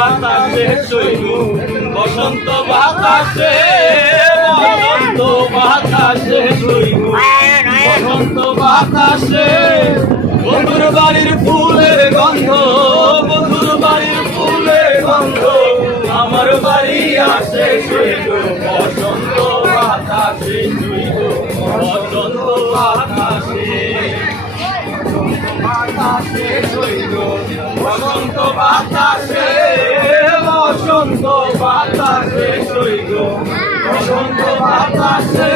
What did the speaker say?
বাতাসে শৈব বসন্ত বাতাসে বসন্ত বাতাসে শৈব বসন্ত বাতাসে বন্ধুর বাড়ির ফুলের গন্ধ বন্ধুর বাড়ির ফুলের গন্ধ আমার বাড়ি আসে শৈব বসন্ত বাতাসে শৈব বসন্ত বাতাসে বাতাসে শৈব বসন্ত বাতাসে বসন্ত বাতাসে শৈব বসন্ত বাতাসে